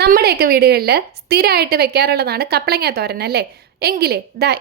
നമ്മുടെയൊക്കെ വീടുകളിൽ സ്ഥിരമായിട്ട് വെക്കാറുള്ളതാണ് കപ്പളങ്ങ തോരൻ അല്ലേ? എങ്കിലേ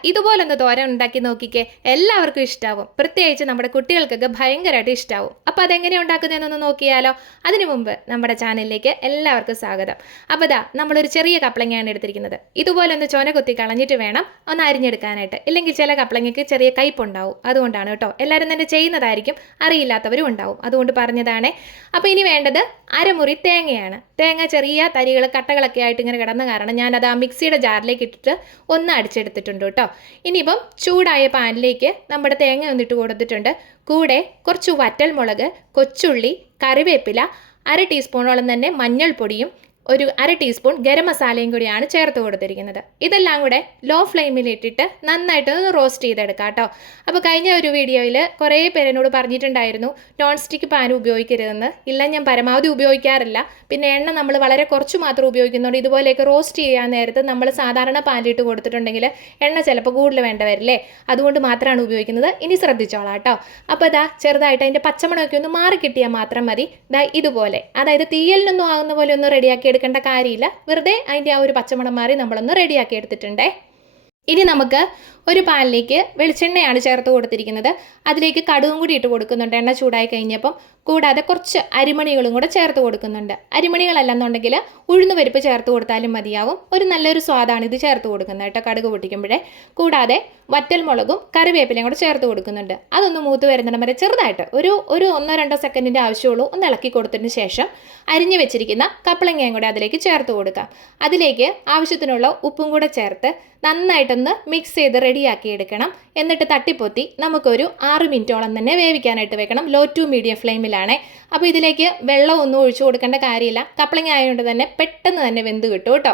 ഇതുപോലൊന്ന് തോരൻ ഉണ്ടാക്കി നോക്കിക്കേ, എല്ലാവർക്കും ഇഷ്ടാവും. പ്രത്യേകിച്ച് നമ്മുടെ കുട്ടികൾക്കൊക്കെ ഭയങ്കരമായിട്ട് ഇഷ്ടാവും. അപ്പോൾ അതെങ്ങനെ ഉണ്ടാക്കുന്നതെന്നൊന്ന് നോക്കിയാലോ? അതിനു മുമ്പ് നമ്മുടെ ചാനലിലേക്ക് എല്ലാവർക്കും സ്വാഗതം. അപ്പോൾ നമ്മളൊരു ചെറിയ കപ്പളങ്ങയാണ് എടുത്തിരിക്കുന്നത്. ഇതുപോലൊന്ന് ചൊന കുത്തി കളഞ്ഞിട്ട് വേണം ഒന്ന് അരിഞ്ഞെടുക്കാനായിട്ട്. ഇല്ലെങ്കിൽ ചില കപ്പളങ്ങയ്ക്ക് ചെറിയ കയ്പുണ്ടാവും. അതുകൊണ്ടാണ് കേട്ടോ. എല്ലാവരും തന്നെ ചെയ്യുന്നതായിരിക്കും, അറിയില്ലാത്തവരും ഉണ്ടാവും. അതുകൊണ്ട് പറഞ്ഞതാണേ. അപ്പോൾ ഇനി വേണ്ടത് അരമുറി തേങ്ങയാണ്. തേങ്ങ ചെറിയ തരികൾ കട്ടകളൊക്കെ ആയിട്ട് ഇങ്ങനെ കിടന്ന കാരണം ഞാനത് ആ മിക്സിയുടെ ജാറിലേക്ക് ഇട്ടിട്ട് ഒന്ന് അടിച്ചെടുത്തിട്ടുണ്ട് കേട്ടോ. ഇനിയിപ്പം ചൂടായ പാനിലേക്ക് നമ്മുടെ തേങ്ങ ഒന്നിട്ട് കൊടുത്തിട്ടുണ്ട്. കൂടെ കുറച്ച് വറ്റൽമുളക്, കൊച്ചുള്ളി, കറിവേപ്പില, 1/2 ടീസ്പൂണോളം തന്നെ മഞ്ഞൾപ്പൊടിയും ഒരു 1/2 ടീസ്പൂൺ ഗരം മസാലയും കൂടിയാണ് ചേർത്ത് കൊടുത്തിരിക്കുന്നത്. ഇതെല്ലാം കൂടെ ലോ ഫ്ലെയിമിൽ ഇട്ടിട്ട് നന്നായിട്ട് റോസ്റ്റ് ചെയ്തെടുക്കാം കേട്ടോ. അപ്പോൾ കഴിഞ്ഞ ഒരു വീഡിയോയിൽ കുറേ പേരെന്നോട് പറഞ്ഞിട്ടുണ്ടായിരുന്നു നോൺ സ്റ്റിക്ക് പാൻ ഉപയോഗിക്കരുതെന്ന്. ഇല്ല, ഞാൻ പരമാവധി ഉപയോഗിക്കാറില്ല. പിന്നെ എണ്ണ നമ്മൾ വളരെ കുറച്ച് മാത്രം ഉപയോഗിക്കുന്നുണ്ട്. ഇതുപോലെയൊക്കെ റോസ്റ്റ് ചെയ്യാൻ നേരത്ത് നമ്മൾ സാധാരണ പാനിലിട്ട് കൊടുത്തിട്ടുണ്ടെങ്കിൽ എണ്ണ ചിലപ്പോൾ കൂടുതൽ വേണ്ട വരില്ലേ? അതുകൊണ്ട് മാത്രമാണ് ഉപയോഗിക്കുന്നത്. ഇനി ശ്രദ്ധിച്ചോളാം കേട്ടോ. അപ്പോൾ ചെറുതായിട്ട് അതിൻ്റെ പച്ചമണമൊക്കെ ഒന്ന് മാറി കിട്ടിയാൽ മാത്രം മതി. ഇതുപോലെ, അതായത് തീയലിനൊന്നും ആകുന്ന പോലെ ഒന്ന് റെഡിയാക്കി എടുക്കേണ്ട കാര്യമില്ല. വെറുതെ അതിൻ്റെ ആ ഒരു പച്ചമണം മാറി നമ്മളൊന്ന് റെഡിയാക്കി എടുത്തിട്ടുണ്ടേ. ഇനി നമുക്ക് ഒരു പാനിലേക്ക് വെളിച്ചെണ്ണയാണ് ചേർത്ത് കൊടുത്തിരിക്കുന്നത്. അതിലേക്ക് കടുകും കൂടി ഇട്ട് കൊടുക്കുന്നുണ്ട് എണ്ണ ചൂടായി കഴിഞ്ഞപ്പം. കൂടാതെ കുറച്ച് അരിമണികളും കൂടെ ചേർത്ത് കൊടുക്കുന്നുണ്ട്. അരിമണികളല്ലെന്നുണ്ടെങ്കിൽ ഉഴുന്നുപരിപ്പ് ചേർത്ത് കൊടുത്താലും മതിയാവും. ഒരു നല്ലൊരു സ്വാദാണ് ഇത് ചേർത്ത് കൊടുക്കുന്നത് കേട്ടോ, കടുക് പൊട്ടിക്കുമ്പോഴേ. കൂടാതെ വറ്റൽമുളകും കറിവേപ്പിലയും കൂടെ ചേർത്ത് കൊടുക്കുന്നുണ്ട്. അതൊന്ന് മൂത്ത് വരുന്നിടം വരെ ചെറുതായിട്ട് ഒരു 1-2 സെക്കൻഡിൻ്റെ ആവശ്യമുള്ളൂ. ഒന്ന് ഇളക്കി കൊടുത്തതിന് ശേഷം അരിഞ്ഞു വെച്ചിരിക്കുന്ന കപ്പളങ്ങയും കൂടെ അതിലേക്ക് ചേർത്ത് കൊടുക്കാം. അതിലേക്ക് ആവശ്യത്തിനുള്ള ഉപ്പും കൂടെ ചേർത്ത് നന്നായിട്ടൊന്ന് മിക്സ് ചെയ്ത് റെഡിയാക്കി എടുക്കണം. എന്നിട്ട് തട്ടിപ്പൊത്തി നമുക്കൊരു 6 മിനിറ്റോളം തന്നെ വേവിക്കാനായിട്ട് വെക്കണം. ലോ ടു മീഡിയം ഫ്ലെയിമിലാണേ. അപ്പോൾ ഇതിലേക്ക് വെള്ളമൊന്നും ഒഴിച്ചു കൊടുക്കേണ്ട കാര്യമില്ല. കപ്പളങ്ങ ആയതുകൊണ്ട് തന്നെ പെട്ടെന്ന് തന്നെ വെന്ത് കിട്ടും കേട്ടോ.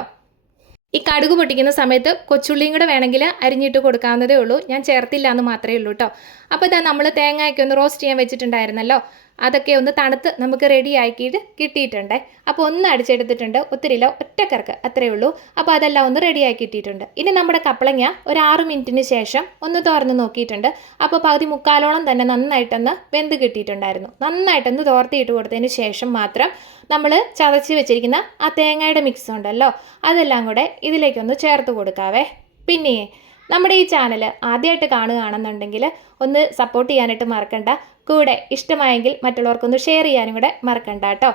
ഈ കടുക് പൊട്ടിക്കുന്ന സമയത്ത് കൊച്ചുള്ളിയും കൂടെ വേണമെങ്കിൽ അരിഞ്ഞിട്ട് കൊടുക്കാവുന്നതേ ഉള്ളൂ. ഞാൻ ചേർത്തില്ല എന്ന് മാത്രമേ ഉള്ളൂ കേട്ടോ. അപ്പോൾ നമ്മൾ തേങ്ങയൊക്കെ ഒന്ന് റോസ്റ്റ് ചെയ്യാൻ വെച്ചിട്ടുണ്ടായിരുന്നല്ലോ, അതൊക്കെ ഒന്ന് തണുത്ത് നമുക്ക് റെഡി ആക്കിയിട്ട് കിട്ടിയിട്ടുണ്ട്. അപ്പോൾ ഒന്ന് അടിച്ചെടുത്തിട്ടുണ്ട്. ഒത്തിരിയില്ല, ഒറ്റക്കർക്ക് അത്രയേ ഉള്ളൂ. അപ്പോൾ അതെല്ലാം ഒന്ന് റെഡിയാക്കി ഇട്ടിട്ടുണ്ട്. ഇനി നമ്മുടെ കപ്പളങ്ങ ഒരു 6 മിനിറ്റിന് ശേഷം ഒന്ന് തുറന്ന് നോക്കിയിട്ടുണ്ട്. അപ്പോൾ പകുതി മുക്കാലോളം തന്നെ നന്നായിട്ടൊന്ന് വെന്ത് കിട്ടിയിട്ടുണ്ടായിരുന്നു. നന്നായിട്ടൊന്ന് തോർത്തിയിട്ട് കൊടുത്തതിന് ശേഷം മാത്രം നമ്മൾ ചതച്ച് വെച്ചിരിക്കുന്ന ആ തേങ്ങയുടെ മിക്സ് ഉണ്ടല്ലോ, അതെല്ലാം കൂടെ ഇതിലേക്കൊന്ന് ചേർത്ത് കൊടുക്കാവേ. പിന്നെ നമ്മുടെ ഈ ചാനൽ ആദ്യമായിട്ട് കാണുകയാണെന്നുണ്ടെങ്കിൽ ഒന്ന് സപ്പോർട്ട് ചെയ്യാനായിട്ട് മറക്കണ്ട. കൂടെ ഇഷ്ടമായെങ്കിൽ മറ്റുള്ളവർക്കൊന്ന് ഷെയർ ചെയ്യാനും കൂടെ മറക്കണ്ട കേട്ടോ.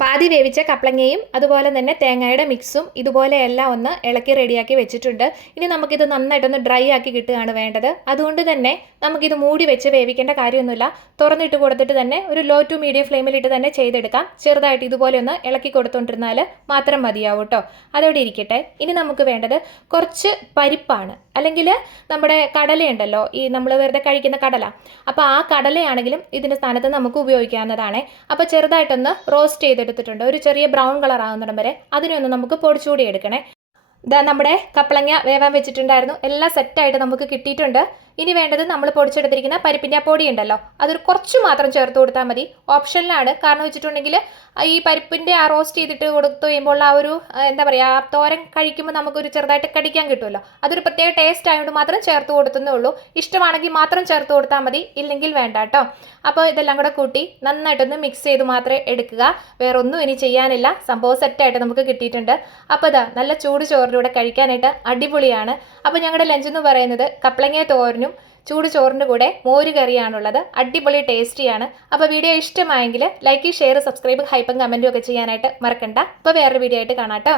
പാതി വേവിച്ച കപ്പളങ്ങയും അതുപോലെ തന്നെ തേങ്ങയുടെ മിക്സും ഇതുപോലെ എല്ലാം ഒന്ന് ഇളക്കി റെഡിയാക്കി വെച്ചിട്ടുണ്ട്. ഇനി നമുക്കിത് നന്നായിട്ടൊന്ന് ഡ്രൈ ആക്കി കിട്ടുകയാണ് വേണ്ടത്. അതുകൊണ്ട് തന്നെ നമുക്കിത് മൂടി വെച്ച് വേവിക്കേണ്ട കാര്യമൊന്നുമില്ല. തുറന്നിട്ട് കൊടുത്തിട്ട് തന്നെ ഒരു ലോ ടു മീഡിയം ഫ്ലെയിമിലിട്ട് തന്നെ ചെയ്തെടുക്കാം. ചെറുതായിട്ട് ഇതുപോലെ ഒന്ന് ഇളക്കി കൊടുത്തുകൊണ്ടിരുന്നാൽ മാത്രം മതിയാവും കേട്ടോ. അതോടെ ഇരിക്കട്ടെ. ഇനി നമുക്ക് വേണ്ടത് കുറച്ച് പരിപ്പാണ്, അല്ലെങ്കിൽ നമ്മുടെ കടലയുണ്ടല്ലോ, ഈ നമ്മൾ വെറുതെ കഴിക്കുന്ന കടല. അപ്പോൾ ആ കടലയാണെങ്കിലും ഇതിൻ്റെ സ്ഥാനത്ത് നമുക്ക് ഉപയോഗിക്കാവുന്നതാണ്. അപ്പോൾ ചെറുതായിട്ടൊന്ന് റോസ്റ്റ് ചെയ്തെടുത്തിട്ടുണ്ട്. ഒരു ചെറിയ ബ്രൗൺ കളർ ആകുന്നിടം വരെ അതിനൊന്ന് നമുക്ക് പൊടിച്ചുകൂടി എടുക്കണേ. നമ്മുടെ കപ്പളങ്ങ വേവാൻ വെച്ചിട്ടുണ്ടായിരുന്നു. എല്ലാം സെറ്റായിട്ട് നമുക്ക് കിട്ടിയിട്ടുണ്ട്. ഇനി വേണ്ടത് നമ്മൾ പൊടിച്ചെടുത്തിരിക്കുന്ന പരിപ്പിൻ്റെ ആ പൊടി ഉണ്ടല്ലോ, അതൊരു കുറച്ച് മാത്രം ചേർത്ത് കൊടുത്താൽ മതി. ഓപ്ഷനിലാണ്. കാരണം വെച്ചിട്ടുണ്ടെങ്കിൽ ഈ പരിപ്പിൻ്റെ ആ റോസ്റ്റ് ചെയ്തിട്ട് കൊടുത്തു കഴിയുമ്പോൾ ആ ഒരു എന്താ പറയുക, ആ തോരൻ കഴിക്കുമ്പോൾ നമുക്കൊരു ചെറുതായിട്ട് കടിക്കാൻ കിട്ടുമല്ലോ, അതൊരു പ്രത്യേക ടേസ്റ്റ് ആയതുകൊണ്ട് മാത്രം ചേർത്ത് കൊടുത്തതേ ഉള്ളൂ. ഇഷ്ടമാണെങ്കിൽ മാത്രം ചേർത്ത് കൊടുത്താൽ മതി, ഇല്ലെങ്കിൽ വേണ്ട കേട്ടോ. അപ്പോൾ ഇതെല്ലാം കൂടെ കൂട്ടി നന്നായിട്ടൊന്ന് മിക്സ് ചെയ്ത് മാത്രമേ എടുക്കുക. വേറൊന്നും ഇനി ചെയ്യാനില്ല. സംഭവം സെറ്റായിട്ട് നമുക്ക് കിട്ടിയിട്ടുണ്ട്. അപ്പോൾ നല്ല ചൂട് ചോറിലൂടെ കഴിക്കാനായിട്ട് അടിപൊളിയാണ്. അപ്പോൾ ഞങ്ങളുടെ ലഞ്ച് എന്ന് പറയുന്നത് കപ്പളങ്ങ തോരനും ചൂട് ചോറിൻ്റെ കൂടെ മോര് കറിയാണുള്ളത്. അടിപൊളി ടേസ്റ്റിയാണ്. അപ്പോൾ വീഡിയോ ഇഷ്ടമായെങ്കിൽ ലൈക്ക്, ഷെയർ, സബ്സ്ക്രൈബ്, ഹൈപ്പും കമൻറ്റും ഒക്കെ ചെയ്യാനായിട്ട് മറക്കണ്ട. അപ്പോൾ വേറൊരു വീഡിയോ ആയിട്ട് കാണാം കേട്ടോ.